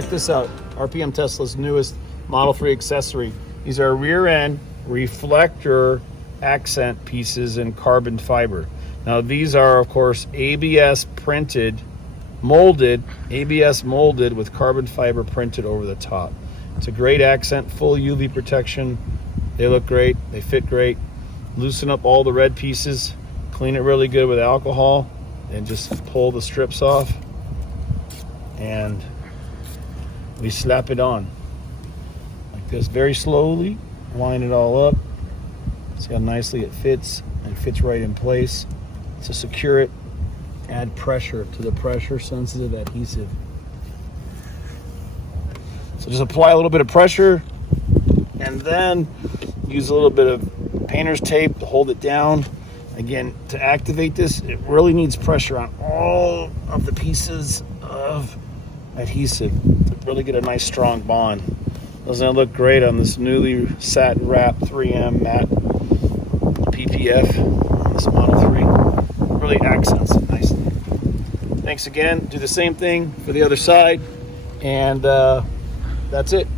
check this out. RPM Tesla's newest Model 3 accessory. These are rear end reflector accent pieces in carbon fiber. Now these are of course ABS molded with carbon fiber printed over the top. It's a great accent, full UV protection. They look great, they fit great. Loosen up all the red pieces, clean it really good with alcohol, and just pull the strips off. And we slap it on like this, very slowly, line it all up. See how nicely it fits, and fits right in place. To secure it, add pressure to the pressure sensitive adhesive. So just apply a little bit of pressure, and then use a little bit of painter's tape to hold it down. Again, to activate this, it really needs pressure on all of the pieces of adhesive to really get a nice strong bond. Doesn't it look great on this newly satin wrapped 3M matte PPF on this Model 3? Really accents it nicely. Thanks again. Do the same thing for the other side, and that's it.